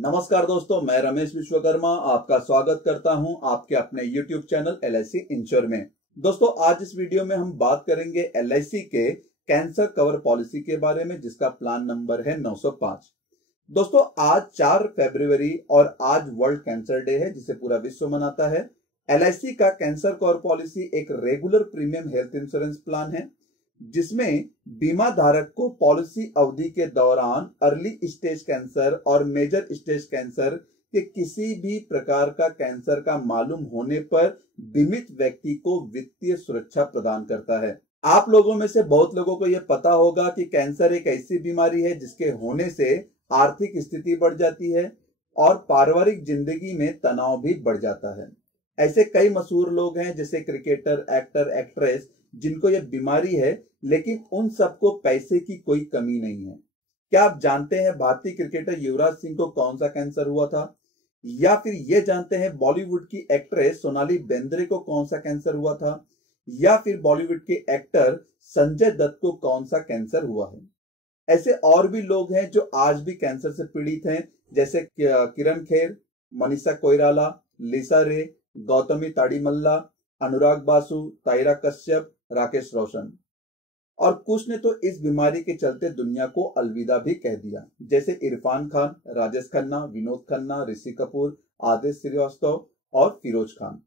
नमस्कार दोस्तों, मैं रमेश विश्वकर्मा आपका स्वागत करता हूं आपके अपने YouTube चैनल LIC इंश्योर में। दोस्तों, आज इस वीडियो में हम बात करेंगे LIC के कैंसर कवर पॉलिसी के बारे में, जिसका प्लान नंबर है 905। दोस्तों, आज 4 फरवरी और आज वर्ल्ड कैंसर डे है, जिसे पूरा विश्व मनाता है। LIC का कैंसर कवर पॉलिसी एक regular premium health insurance plan है, जिसमें बीमा धारक को पॉलिसी अवधि के दौरान अर्ली स्टेज कैंसर और मेजर स्टेज कैंसर के किसी भी प्रकार का कैंसर का मालूम होने पर बीमित व्यक्ति को वित्तीय सुरक्षा प्रदान करता है। आप लोगों में से बहुत लोगों को यह पता होगा कि कैंसर एक ऐसी बीमारी है जिसके होने से आर्थिक स्थिति बढ़ जाती है और पारिवारिक जिंदगी में तनाव भी बढ़ जाता है। ऐसे कई मशहूर लोग हैं, जैसे क्रिकेटर, एक्टर, एक्ट्रेस, जिनको यह बीमारी है, लेकिन उन सबको पैसे की कोई कमी नहीं है। क्या आप जानते हैं भारतीय क्रिकेटर युवराज सिंह को कौन सा कैंसर हुआ था? या फिर ये जानते हैं बॉलीवुड की एक्ट्रेस सोनाली बेंद्रे को कौन सा कैंसर हुआ था? या फिर बॉलीवुड के एक्टर संजय दत्त को कौन सा कैंसर हुआ है? ऐसे और भी लोग हैं जो आज भी कैंसर से पीड़ित हैं, जैसे किरण खेर, मनीषा कोइराला, लिसा रे, गौतमी ताड़ीमल्ला, अनुराग बासु, ताहिरा कश्यप, राकेश रोशन। और कुछ ने तो इस बीमारी के चलते दुनिया को अलविदा भी कह दिया, जैसे इरफान खान, राजेश खन्ना, विनोद खन्ना, ऋषि कपूर, आदित्य श्रीवास्तव और फिरोज खान।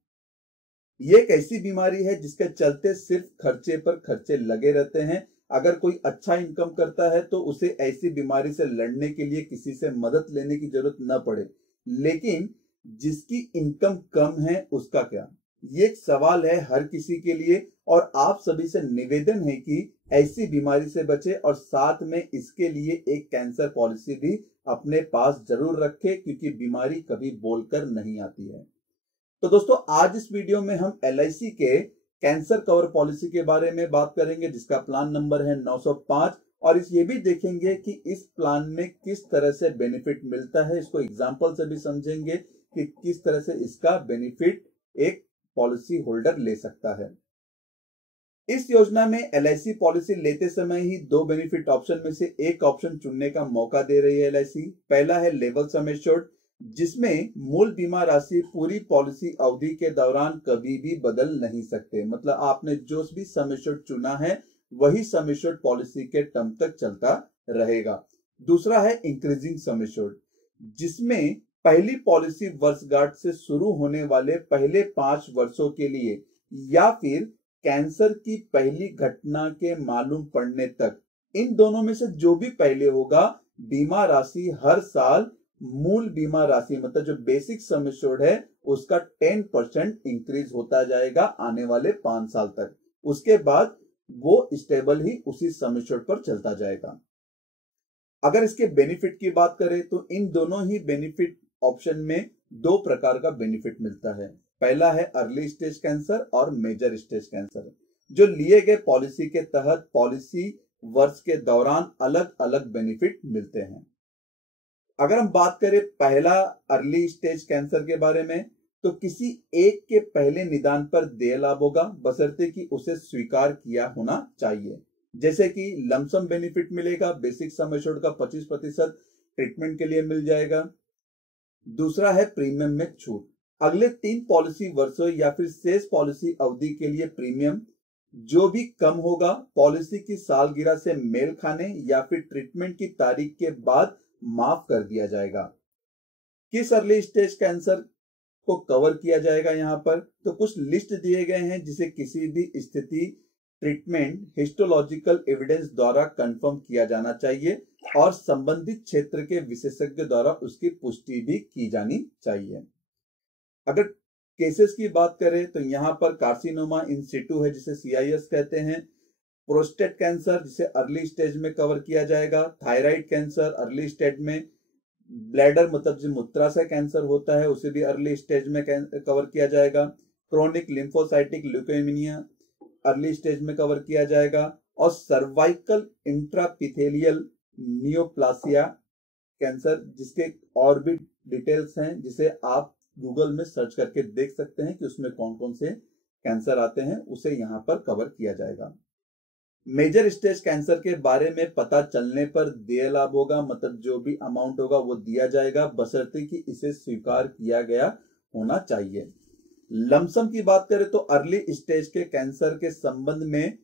ये एक ऐसी बीमारी है जिसके चलते सिर्फ खर्चे पर खर्चे लगे रहते हैं। अगर कोई अच्छा इनकम करता है तो उसे ऐसी बीमारी से लड़ने के लिए किसी से मदद लेने की जरूरत न पड़े, लेकिन जिसकी इनकम कम है उसका क्या? ये एक सवाल है हर किसी के लिए, और आप सभी से निवेदन है कि ऐसी बीमारी से बचे और साथ में इसके लिए एक कैंसर पॉलिसी भी अपने पास जरूर रखें, क्योंकि बीमारी कभी बोलकर नहीं आती है। तो दोस्तों, आज इस वीडियो में हम LIC के कैंसर कवर पॉलिसी के बारे में बात करेंगे, जिसका प्लान नंबर है 905, और ये भी देखेंगे कि इस प्लान में किस तरह से बेनिफिट मिलता है। इसको एग्जाम्पल से भी समझेंगे कि किस तरह से इसका बेनिफिट एक पॉलिसी होल्डर ले सकता है। इस योजना में LIC पॉलिसी लेते समय ही 2 बेनिफिट ऑप्शन में से एक ऑप्शन चुनने का मौका दे रही है LIC। पहला है लेवल सम एश्योर्ड, जिसमें मूल बीमा राशि पूरी पॉलिसी अवधि के दौरान कभी भी बदल नहीं सकते। मतलब आपने जो भी सम एश्योर्ड चुना है वही सम एश्योर्ड पॉलिसी के टर्म तक चलता रहेगा। दूसरा है इंक्रीजिंग सम एश्योर्ड, जिसमें पहली पॉलिसी वर्षगांठ से शुरू होने वाले पहले 5 वर्षों के लिए या फिर कैंसर की पहली घटना के मालूम पड़ने तक, इन दोनों में से जो भी पहले होगा, बीमा राशि हर साल मूल बीमा राशि मतलब जो बेसिक सम एश्योर्ड है उसका 10% इंक्रीज होता जाएगा आने वाले 5 साल तक। उसके बाद वो स्टेबल ही उसी सम एश्योर्ड पर चलता जाएगा। अगर इसके बेनिफिट की बात करें तो इन दोनों ही बेनिफिट ऑप्शन में 2 प्रकार का बेनिफिट मिलता है। पहला है अर्ली स्टेज कैंसर और मेजर स्टेज कैंसर, जो लिए गए पॉलिसी के तहत पॉलिसी वर्ष के दौरान अलग अलग बेनिफिट मिलते हैं। अगर हम बात करें पहला अर्ली स्टेज कैंसर के बारे में, तो किसी एक के पहले निदान पर देय लाभ होगा, बशर्ते कि उसे स्वीकार किया होना चाहिए। जैसे कि लमसम बेनिफिट मिलेगा, बेसिक सम एश्योर्ड का 25% ट्रीटमेंट के लिए मिल जाएगा। दूसरा है प्रीमियम में छूट। अगले 3 पॉलिसी वर्षों या फिर शेष पॉलिसी अवधि के लिए प्रीमियम जो भी कम होगा, पॉलिसी की सालगिरह से मेल खाने या फिर ट्रीटमेंट की तारीख के बाद माफ कर दिया जाएगा। किस अर्ली स्टेज कैंसर को कवर किया जाएगा यहाँ पर, तो कुछ लिस्ट दिए गए हैं, जिसे किसी भी स्थिति ट्रीटमेंट हिस्टोलॉजिकल एविडेंस द्वारा कंफर्म किया जाना चाहिए और संबंधित क्षेत्र के विशेषज्ञ द्वारा उसकी पुष्टि भी की जानी चाहिए। अगर केसेस की बात करें तो यहाँ पर कार्सिनोमा इन सिटू है, जिसे CIS कहते हैं। प्रोस्टेट कैंसर, जिसे अर्ली स्टेज में कवर किया जाएगा। थायराइड कैंसर अर्ली स्टेज में। ब्लैडर मतलब जो मूत्राशय कैंसर होता है उसे भी अर्ली स्टेज में कवर किया जाएगा। Chronic lymphocytic leukaemia early stage में कवर किया जाएगा। और सर्वाइकल इंट्रापिथेलियल नियोप्लासिया कैंसर, जिसके और भी डिटेल्स हैं, जिसे आप गूगल में सर्च करके देख सकते हैं कि उसमें कौन कौन से कैंसर आते हैं, उसे यहाँ पर कवर किया जाएगा। मेजर स्टेज कैंसर के बारे में पता चलने पर देय लाभ होगा, मतलब जो भी अमाउंट होगा वो दिया जाएगा, बशर्ते कि इसे स्वीकार किया गया होना चाहिए। लमसम की बात करें तो अर्ली स्टेज के कैंसर के संबंध में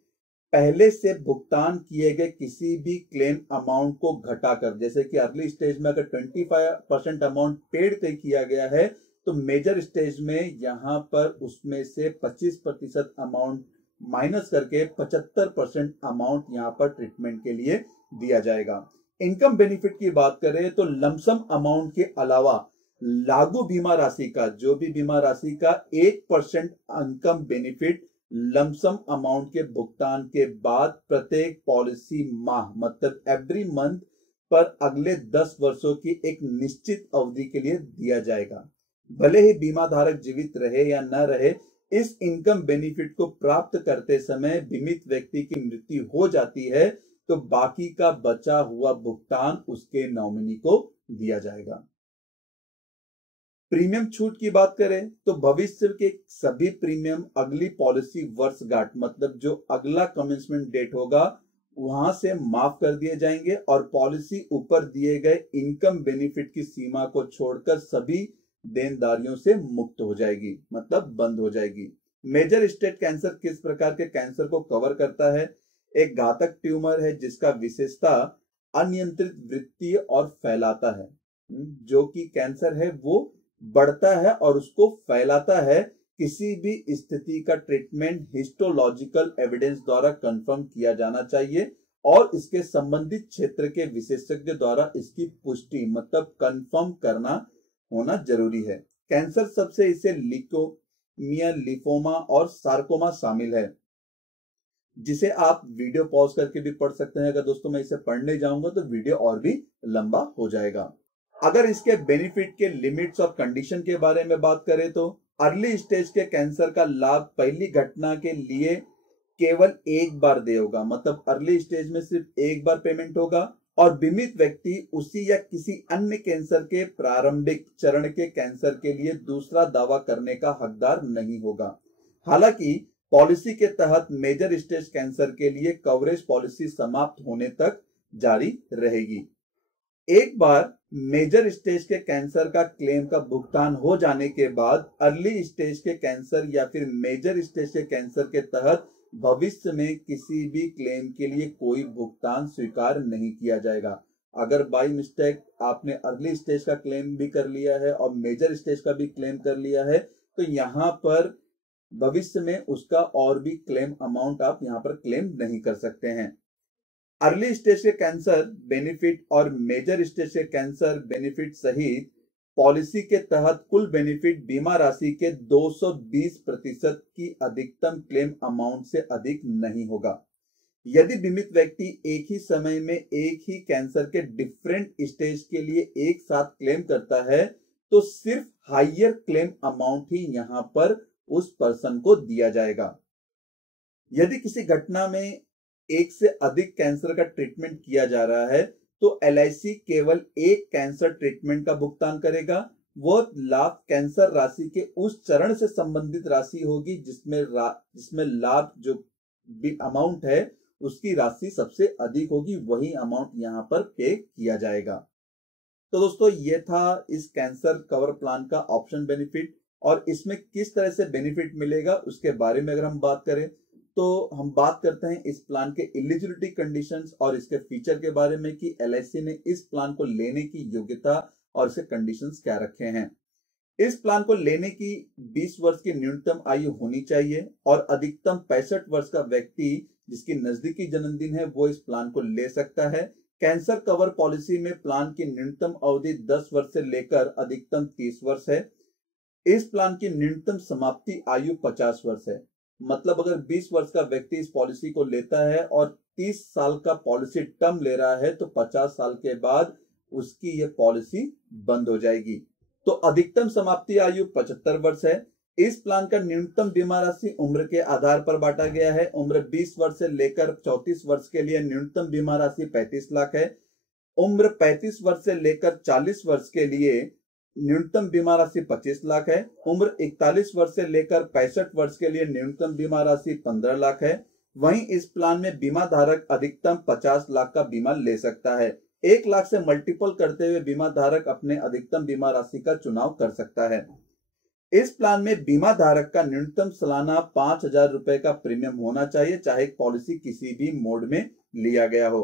पहले से भुगतान किए गए किसी भी क्लेम अमाउंट को घटाकर, जैसे कि अर्ली स्टेज में अगर 25% अमाउंट पेड पे किया गया है तो मेजर स्टेज में यहां पर उसमें से 25% अमाउंट माइनस करके 75% अमाउंट यहां पर ट्रीटमेंट के लिए दिया जाएगा। इनकम बेनिफिट की बात करें तो लमसम अमाउंट के अलावा लागू बीमा राशि का, जो भी बीमा राशि का 1% इनकम बेनिफिट लमसम अमाउंट के भुगतान के बाद प्रत्येक पॉलिसी माह, मतलब एवरी मंथ पर अगले 10 वर्षों की एक निश्चित अवधि के लिए दिया जाएगा। भले ही बीमा धारक जीवित रहे या न रहे, इस इनकम बेनिफिट को प्राप्त करते समय बीमित व्यक्ति की मृत्यु हो जाती है तो बाकी का बचा हुआ भुगतान उसके नॉमिनी को दिया जाएगा। प्रीमियम छूट की बात करें तो भविष्य के सभी प्रीमियम अगली पॉलिसी वर्षगांठ, मतलब जो अगला कमेंसमेंट डेट होगा वहां से माफ कर दिए जाएंगे और पॉलिसी ऊपर दिए गए इनकम बेनिफिट की सीमा को छोड़कर सभी देनदारियों से मुक्त हो जाएगी, मतलब बंद हो जाएगी। मेजर स्टेज कैंसर किस प्रकार के कैंसर को कवर करता है? एक घातक ट्यूमर है जिसका विशेषता अनियंत्रित वृद्धि और फैलाता है। जो कि कैंसर है वो बढ़ता है और उसको फैलाता है। किसी भी स्थिति का ट्रीटमेंट हिस्टोलॉजिकल एविडेंस द्वारा कंफर्म किया जाना चाहिए और इसके संबंधित क्षेत्र के विशेषज्ञ द्वारा इसकी पुष्टि, मतलब कंफर्म करना होना जरूरी है। कैंसर सबसे इसे ल्यूकेमिया, लिफोमा और सार्कोमा शामिल है, जिसे आप वीडियो पॉज करके भी पढ़ सकते हैं। अगर दोस्तों मैं इसे पढ़ने जाऊंगा तो वीडियो और भी लंबा हो जाएगा। अगर इसके बेनिफिट के लिमिट्स और कंडीशन के बारे में बात करें तो अर्ली स्टेज के कैंसर का लाभ पहली घटना के लिए केवल एक बार दे होगा, मतलब अर्ली स्टेज में सिर्फ एक बार पेमेंट होगा और बीमित व्यक्ति उसी या किसी अन्य कैंसर के प्रारंभिक चरण के कैंसर के लिए दूसरा दावा करने का हकदार नहीं होगा। हालांकि पॉलिसी के तहत मेजर स्टेज कैंसर के लिए कवरेज पॉलिसी समाप्त होने तक जारी रहेगी। एक बार मेजर स्टेज के कैंसर का क्लेम का भुगतान हो जाने के बाद अर्ली स्टेज के कैंसर या फिर मेजर स्टेज के कैंसर के तहत भविष्य में किसी भी क्लेम के लिए कोई भुगतान स्वीकार नहीं किया जाएगा। अगर बाय मिस्टेक आपने अर्ली स्टेज का क्लेम भी कर लिया है और मेजर स्टेज का भी क्लेम कर लिया है तो यहां पर भविष्य में उसका और भी क्लेम अमाउंट आप यहां पर क्लेम नहीं कर सकते हैं। अर्ली स्टेज के कैंसर बेनिफिट और मेजर स्टेज के कैंसर बेनिफिट सहित पॉलिसी के तहत कुल बेनिफिट बीमा राशि के 220% की अधिकतम क्लेम अमाउंट से अधिक नहीं होगा। यदि बीमित व्यक्ति एक ही समय में एक ही कैंसर के डिफरेंट स्टेज के लिए एक साथ क्लेम करता है तो सिर्फ हायर क्लेम अमाउंट ही यहां पर उस पर्सन को दिया जाएगा। यदि किसी घटना में एक से अधिक कैंसर का ट्रीटमेंट किया जा रहा है तो एलआईसी केवल एक कैंसर ट्रीटमेंट का भुगतान करेगा। वह लाभ कैंसर राशि के उस चरण से संबंधित राशि होगी जिसमें लाभ जो भी अमाउंट है उसकी राशि सबसे अधिक होगी, वही अमाउंट यहां पर पे किया जाएगा। तो दोस्तों ये था इस कैंसर कवर प्लान का ऑप्शन बेनिफिट और इसमें किस तरह से बेनिफिट मिलेगा उसके बारे में अगर हम बात करें तो हम बात करते हैं इस प्लान के एलिजिबिलिटी कंडीशंस और इसके फीचर के बारे में कि एलआईसी ने इस प्लान को लेने की योग्यता और इसके कंडीशंस क्या रखे हैं। इस प्लान को लेने की 20 वर्ष की न्यूनतम आयु होनी चाहिए और अधिकतम 65 वर्ष का व्यक्ति जिसकी नजदीकी जन्मदिन है वो इस प्लान को ले सकता है। कैंसर कवर पॉलिसी में प्लान की न्यूनतम अवधि 10 वर्ष से लेकर अधिकतम 30 वर्ष है। इस प्लान की न्यूनतम समाप्ति आयु 50 वर्ष है, मतलब अगर 20 वर्ष का व्यक्ति इस पॉलिसी को लेता है और 30 साल का पॉलिसी टर्म ले रहा है तो 50 साल के बाद उसकी यह पॉलिसी बंद हो जाएगी। तो अधिकतम समाप्ति आयु 75 वर्ष है। इस प्लान का न्यूनतम बीमा राशि उम्र के आधार पर बांटा गया है। उम्र 20 वर्ष से लेकर 34 वर्ष के लिए न्यूनतम बीमा राशि 35 लाख है। उम्र 35 वर्ष से लेकर 40 वर्ष के लिए न्यूनतम बीमा राशि 25 लाख है। उम्र 41 वर्ष से लेकर 65 वर्ष के लिए न्यूनतम बीमा राशि 15 लाख है। वहीं इस प्लान में बीमा धारक अधिकतम 50 लाख का बीमा ले सकता है। 1 लाख से मल्टीपल करते हुए बीमा धारक अपने अधिकतम बीमा राशि का चुनाव कर सकता है। इस प्लान में बीमा धारक का न्यूनतम सालाना 5,000 रुपए का प्रीमियम होना चाहिए, चाहे पॉलिसी किसी भी मोड में लिया गया हो।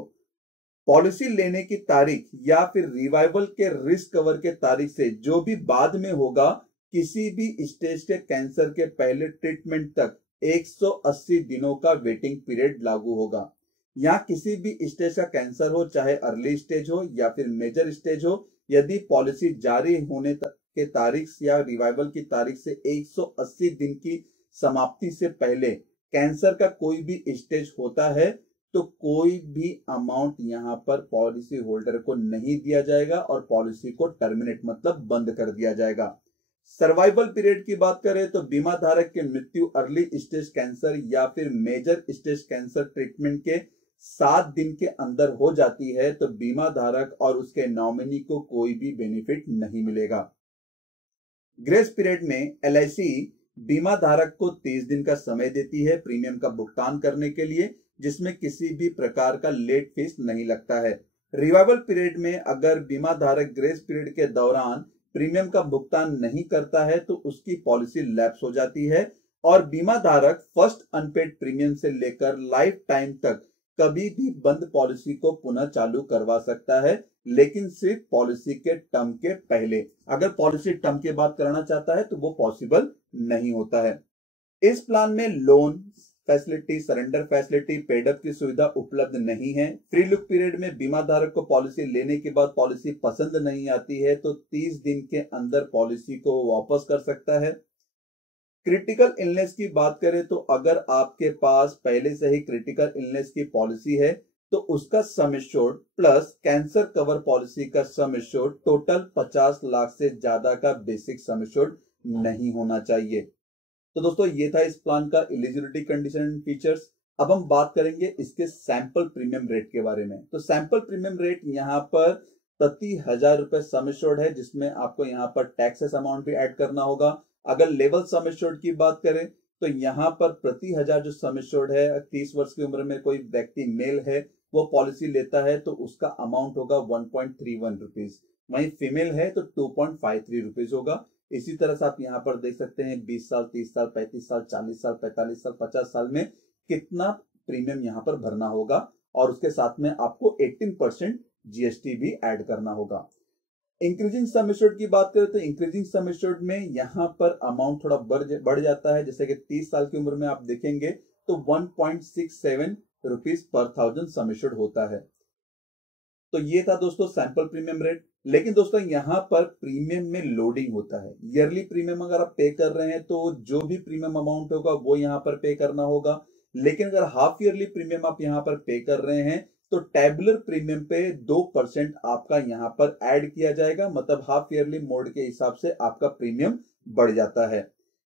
पॉलिसी लेने की तारीख या फिर रिवाइवल के रिस्क कवर के तारीख से जो भी बाद में होगा, किसी भी स्टेज के कैंसर के पहले ट्रीटमेंट तक 180 दिनों का वेटिंग पीरियड लागू होगा। यहाँ किसी भी स्टेज का कैंसर हो, चाहे अर्ली स्टेज हो या फिर मेजर स्टेज हो, यदि पॉलिसी जारी होने के तारीख या रिवाइवल की तारीख से 180 दिन की समाप्ति से पहले कैंसर का कोई भी स्टेज होता है तो कोई भी अमाउंट यहाँ पर पॉलिसी होल्डर को नहीं दिया जाएगा और पॉलिसी को टर्मिनेट मतलब बंद कर दिया जाएगा। सर्वाइवल पीरियड की बात करें तो बीमा धारक की मृत्यु अर्ली स्टेज कैंसर या फिर मेजर स्टेज कैंसर ट्रीटमेंट के 7 दिन के अंदर हो जाती है तो बीमा धारक और उसके नॉमिनी को कोई भी बेनिफिट नहीं मिलेगा। ग्रेस पीरियड में LIC बीमा धारक को 30 दिन का समय देती है प्रीमियम का भुगतान करने के लिए, जिसमें किसी भी प्रकार का लेट फीस नहीं लगता है। रिवाइवल पीरियड में अगर बीमा धारक ग्रेस पीरियड के दौरान प्रीमियम का भुगतान नहीं करता है तो उसकी पॉलिसी लैप्स हो जाती है और बीमा धारक फर्स्ट अनपेड प्रीमियम से लेकर लाइफ टाइम तक कभी भी बंद पॉलिसी को पुनः चालू करवा सकता है, लेकिन सिर्फ पॉलिसी के टर्म के पहले। अगर पॉलिसी टर्म के बाद कराना चाहता है तो वो पॉसिबल नहीं होता है। इस प्लान में loan facility, surrender facility, paid up की सुविधा उपलब्ध नहीं है। फ्री लुक पीरियड में बीमा धारक को पॉलिसी लेने के बाद पॉलिसी पसंद नहीं आती है तो 30 दिन के अंदर पॉलिसी को वापस कर सकता है। क्रिटिकल इलनेस की बात करें तो अगर आपके पास पहले से ही क्रिटिकल इलनेस की पॉलिसी है तो उसका sum assured plus cancer cover policy का सम एश्योर्ड टोटल 50 लाख से ज्यादा का बेसिक सम एश्योर्ड नहीं होना चाहिए। तो दोस्तों ये था इस प्लान का एलिजिबिलिटी कंडीशन एंड फीचर्स। अब हम बात करेंगे इसके सैंपल प्रीमियम रेट के बारे में। तो सैंपल प्रीमियम रेट यहाँ पर प्रति 1000 रुपए सम एश्योर्ड है, जिसमें आपको यहाँ पर टैक्सेस अमाउंट भी ऐड करना होगा। अगर लेवल सम एश्योर्ड की बात करें तो यहाँ पर प्रति 1000 जो सम एश्योर्ड है, 30 वर्ष की उम्र में कोई व्यक्ति मेल है वो पॉलिसी लेता है तो उसका अमाउंट होगा 1.31 रुपीज। वहीं फीमेल है तो 2.53 रुपीज होगा। इसी तरह से आप यहाँ पर देख सकते हैं 20 साल, 30 साल, 35 साल, 40 साल, 45 साल, 50 साल में कितना प्रीमियम यहाँ पर भरना होगा और उसके साथ में आपको 18% GST भी ऐड करना होगा। इंक्रीजिंग सम एश्योर्ड की बात करें तो इंक्रीजिंग सम एश्योर्ड में यहाँ पर अमाउंट थोड़ा बढ़ जाता है। जैसे कि 30 साल की उम्र में आप देखेंगे तो 1.67 रुपीज पर 1000 सम एश्योर्ड होता है। तो ये था दोस्तों सैंपल प्रीमियम रेट। लेकिन दोस्तों यहाँ पर प्रीमियम में लोडिंग होता है। ईयरली प्रीमियम अगर आप पे कर रहे हैं तो जो भी प्रीमियम अमाउंट होगा वो यहाँ पर पे करना होगा। लेकिन अगर हाफ ईयरली प्रीमियम आप यहाँ पर पे कर रहे हैं तो टेबुलर प्रीमियम पे 2% आपका यहाँ पर ऐड किया जाएगा, मतलब हाफ ईयरली मोड के हिसाब से आपका प्रीमियम बढ़ जाता है।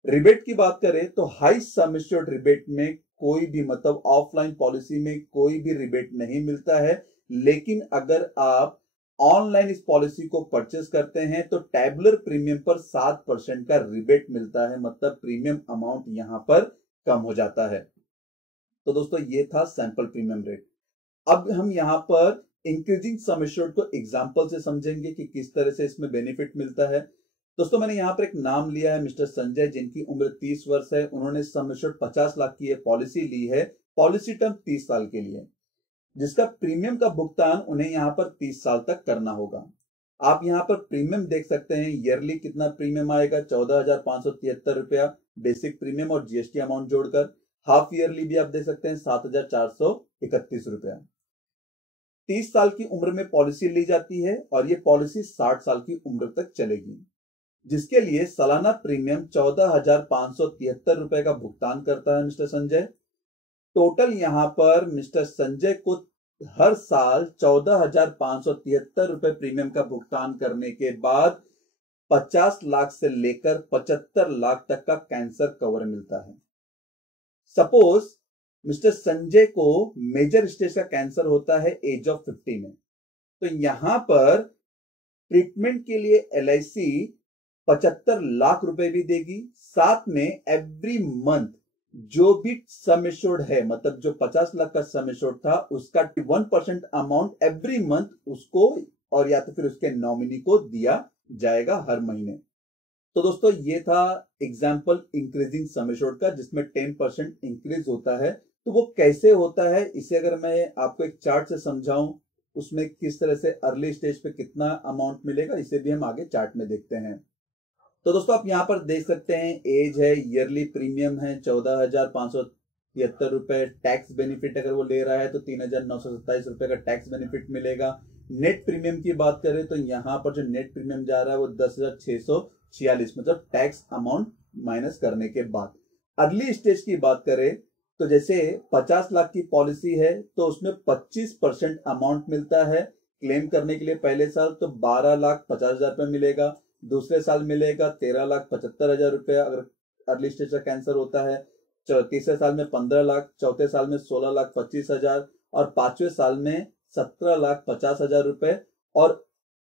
रिबेट की बात करें तो हाई सम एश्योर्ड रिबेट में कोई भी मतलब ऑफलाइन पॉलिसी में कोई भी रिबेट नहीं मिलता है। लेकिन अगर आप ऑनलाइन इस पॉलिसी को परचेस करते हैं तो टेबुलर प्रीमियम पर 7% का रिबेट मिलता है, मतलब प्रीमियम अमाउंट यहां पर कम हो जाता है। तो दोस्तों ये था सैंपल प्रीमियम रेट। अब हम यहां पर इंक्रीजिंग सम एश्योर्ड को एग्जांपल से समझेंगे कि किस तरह से इसमें बेनिफिट मिलता है। दोस्तों मैंने यहां पर एक नाम लिया है मिस्टर संजय, जिनकी उम्र 30 वर्ष है। उन्होंने सम एश्योर्ड 50 लाख की पॉलिसी ली है, पॉलिसी टर्म 30 साल के लिए, जिसका प्रीमियम का भुगतान उन्हें यहां पर 30 साल तक करना होगा। आप यहां पर प्रीमियम देख सकते हैं, ईयरली कितना प्रीमियम आएगा 14,573 रुपया बेसिक प्रीमियम और GST अमाउंट जोड़कर। हाफ ईयरली भी आप देख सकते हैं 7,431 रुपया। 30 साल की उम्र में पॉलिसी ली जाती है और ये पॉलिसी 60 साल की उम्र तक चलेगी, जिसके लिए सालाना प्रीमियम 14,573 रुपए का भुगतान करता है मिस्टर संजय। टोटल यहां पर मिस्टर संजय को हर साल 14,573 रुपए प्रीमियम का भुगतान करने के बाद 50 लाख से लेकर 75 लाख तक का कैंसर कवर मिलता है। सपोज मिस्टर संजय को मेजर स्टेज का कैंसर होता है एज ऑफ 50 में, तो यहां पर ट्रीटमेंट के लिए LIC 75 लाख रुपए भी देगी, साथ में एवरी मंथ जो भी सम एश्योर्ड है, मतलब जो 50 लाख का सम एश्योर्ड था, उसका 1% अमाउंट एवरी मंथ उसको और या तो फिर उसके नॉमिनी को दिया जाएगा हर महीने। तो दोस्तों ये था एग्जाम्पल इंक्रीजिंग सम एश्योर्ड का, जिसमें 10% इंक्रीज होता है। तो वो कैसे होता है, इसे अगर मैं आपको एक चार्ट से समझाऊं, उसमें किस तरह से अर्ली स्टेज पे कितना अमाउंट मिलेगा, इसे भी हम आगे चार्ट में देखते हैं। तो दोस्तों आप यहाँ पर देख सकते हैं, एज है, ईयरली प्रीमियम है 14,573 रुपए, टैक्स बेनिफिट अगर वो ले रहा है तो 3,927 रुपए का टैक्स बेनिफिट मिलेगा। नेट प्रीमियम की बात करें तो यहाँ पर जो नेट प्रीमियम जा रहा है वो 10,646, मतलब टैक्स अमाउंट माइनस करने के बाद। अर्ली स्टेज की बात करें तो जैसे 50 लाख की पॉलिसी है तो उसमें 25% अमाउंट मिलता है क्लेम करने के लिए। पहले साल तो 12,50,000 रुपए मिलेगा, दूसरे साल मिलेगा 13,75,000 रुपए अगर अर्ली स्टेज का कैंसर होता है, तीसरे साल में 15 लाख, चौथे साल में 16,25,000 और पांचवें साल में 17,50,000 रुपए और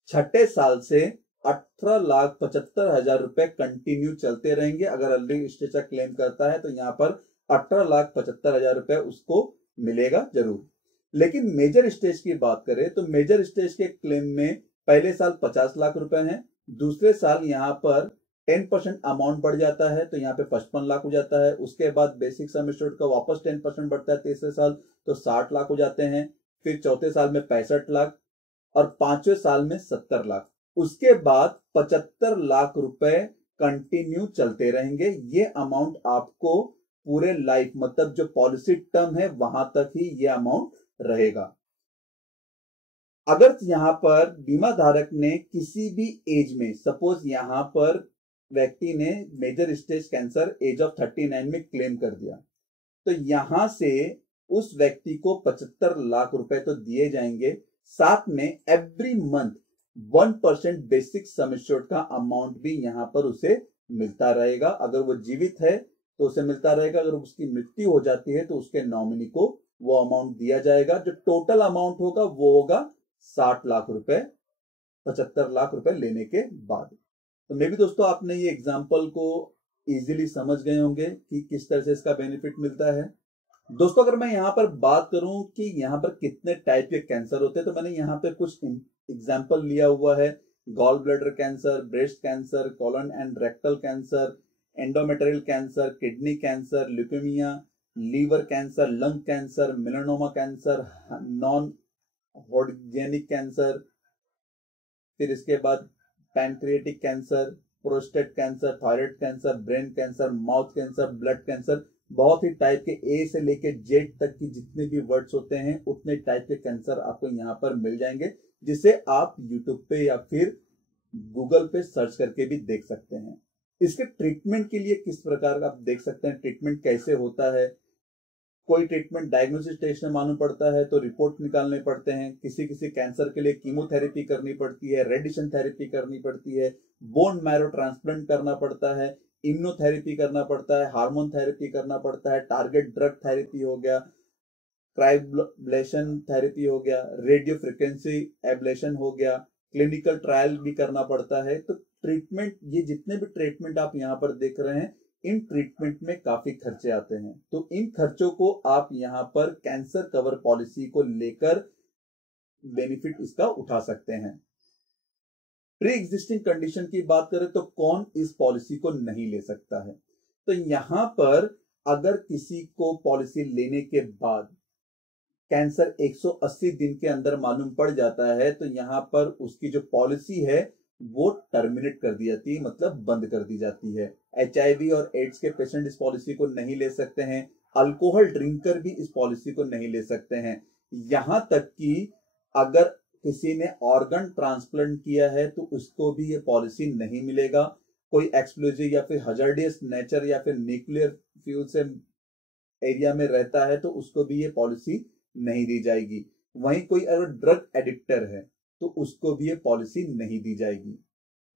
छठे साल से 18,75,000 रुपए कंटिन्यू चलते रहेंगे। अगर अर्ली स्टेज का क्लेम करता है तो यहाँ पर 18,75,000 रुपए उसको मिलेगा जरूर। लेकिन मेजर स्टेज की बात करें तो मेजर स्टेज के क्लेम में पहले साल 50 लाख रुपए हैं, दूसरे साल यहाँ पर 10% अमाउंट बढ़ जाता है तो यहाँ पे 55 लाख हो जाता है। उसके बाद बेसिक सम एश्योर्ड का वापस 10% बढ़ता है तीसरे साल तो 60 लाख हो जाते हैं। फिर चौथे साल में 65 लाख और पांचवें साल में 70 लाख। उसके बाद 75 लाख रुपए कंटिन्यू चलते रहेंगे। ये अमाउंट आपको पूरे लाइफ, मतलब जो पॉलिसी टर्म है वहां तक ही ये अमाउंट रहेगा। अगर यहां पर बीमा धारक ने किसी भी एज में, सपोज यहां पर व्यक्ति ने major stage cancer age of 39 में क्लेम कर दिया, तो यहां से उस व्यक्ति को 75 लाख रुपए तो दिए जाएंगे, साथ में every month 1% basic sum assured का अमाउंट भी यहां पर उसे मिलता रहेगा। अगर वो जीवित है तो उसे मिलता रहेगा, अगर उसकी मृत्यु हो जाती है तो उसके नॉमिनी को वो अमाउंट दिया जाएगा। जो टोटल अमाउंट होगा वो होगा 60 लाख रुपए 75 लाख रुपए लेने के बाद। तो मे भी दोस्तों आपने ये एग्जाम्पल को इजीली समझ गए होंगे कि किस तरह से इसका बेनिफिट मिलता है। दोस्तों अगर मैं यहाँ पर बात करूं कि यहाँ पर कितने टाइप के कैंसर होते हैं, तो मैंने यहाँ पे कुछ एग्जाम्पल लिया हुआ है। Gall bladder cancer, breast cancer, colon and rectal cancer, endometrial cancer, kidney cancer, leukaemia, liver cancer, lung cancer, melanoma cancer, non Hodgkin cancer, फिर इसके बाद pancreatic cancer, prostate cancer, thyroid cancer, brain cancer, mouth cancer, blood cancer. बहुत ही type के ए से लेके Z तक की जितने भी वर्ड्स होते हैं उतने टाइप के कैंसर आपको यहाँ पर मिल जाएंगे, जिसे आप यूट्यूब पे या फिर गूगल पे सर्च करके भी देख सकते हैं। इसके ट्रीटमेंट के लिए किस प्रकार का आप देख सकते हैं, ट्रीटमेंट कैसे होता है। कोई ट्रीटमेंट डायग्नोसिस टेस्ट में मालूम पड़ता है तो रिपोर्ट निकालने पड़ते हैं। किसी किसी कैंसर के लिए कीमोथेरेपी करनी पड़ती है, रेडिएशन थेरेपी करनी पड़ती है, बोन मैरो ट्रांसप्लांट करना पड़ता है, इम्यूनोथेरेपी करना पड़ता है, हार्मोन थेरेपी करना पड़ता है, टारगेट ड्रग थेरेपी हो गया, क्रायोब्लेशन थेरेपी हो गया, रेडियो फ्रिक्वेंसी एब्लेशन हो गया, क्लिनिकल ट्रायल भी करना पड़ता है। तो ट्रीटमेंट, ये जितने भी ट्रीटमेंट आप यहाँ पर देख रहे हैं, इन ट्रीटमेंट में काफी खर्चे आते हैं। तो इन खर्चों को आप यहाँ पर कैंसर कवर पॉलिसी को लेकर बेनिफिट इसका उठा सकते हैं। प्री एग्जिस्टिंग कंडीशन की बात करें तो कौन इस पॉलिसी को नहीं ले सकता है। तो यहाँ पर अगर किसी को पॉलिसी लेने के बाद कैंसर 180 दिन के अंदर मालूम पड़ जाता है तो यहाँ पर उसकी जो पॉलिसी है वो टर्मिनेट कर दी जाती है, मतलब बंद कर दी जाती है। HIV और एड्स के पेशेंट इस पॉलिसी को नहीं ले सकते हैं, अल्कोहल ड्रिंकर भी इस पॉलिसी को नहीं ले सकते हैं। यहां तक कि अगर किसी ने ऑर्गन ट्रांसप्लांट किया है तो उसको भी ये पॉलिसी नहीं मिलेगा। कोई एक्सप्लोजिव या फिर हजार्डियस नेचर या फिर न्यूक्लियर फ्यूल से एरिया में रहता है तो उसको भी ये पॉलिसी नहीं दी जाएगी। वहीं कोई अगर ड्रग एडिक्टर है तो उसको भी ये पॉलिसी नहीं दी जाएगी।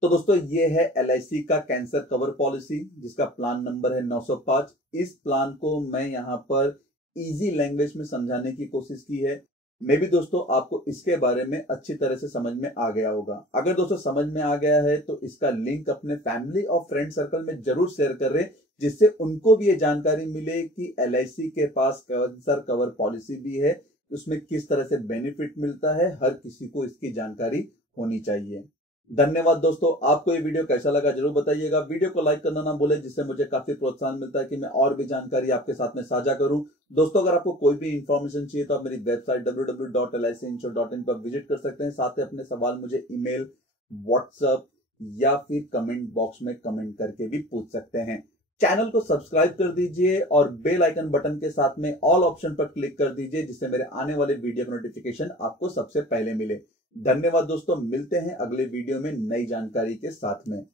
तो दोस्तों ये है LIC का कैंसर कवर पॉलिसी, जिसका प्लान नंबर है 905। इस प्लान को मैं यहाँ पर इजी लैंग्वेज में समझाने की कोशिश की है। मे भी दोस्तों आपको इसके बारे में अच्छी तरह से समझ में आ गया होगा। अगर दोस्तों समझ में आ गया है तो इसका लिंक अपने फैमिली और फ्रेंड सर्कल में जरूर शेयर करें, जिससे उनको भी ये जानकारी मिले कि LIC के पास कैंसर कवर पॉलिसी भी है, उसमें किस तरह से बेनिफिट मिलता है। हर किसी को इसकी जानकारी होनी चाहिए। धन्यवाद दोस्तों, आपको ये वीडियो कैसा लगा जरूर बताइएगा। वीडियो को लाइक करना ना भूलें, जिससे मुझे काफी प्रोत्साहन मिलता है कि मैं और भी जानकारी आपके साथ में साझा करूं। दोस्तों, अगर आपको कोई भी इंफॉर्मेशन चाहिए तो आप मेरी वेबसाइट www.licinsure.in पर विजिट कर सकते हैं। साथ ही अपने सवाल मुझे ईमेल, व्हाट्सएप या फिर कमेंट बॉक्स में कमेंट करके भी पूछ सकते हैं। चैनल को सब्सक्राइब कर दीजिए और बेल आइकन बटन के साथ में ऑल ऑप्शन पर क्लिक कर दीजिए, जिससे मेरे आने वाले वीडियो का नोटिफिकेशन आपको सबसे पहले मिले। धन्यवाद दोस्तों, मिलते हैं अगले वीडियो में नई जानकारी के साथ में।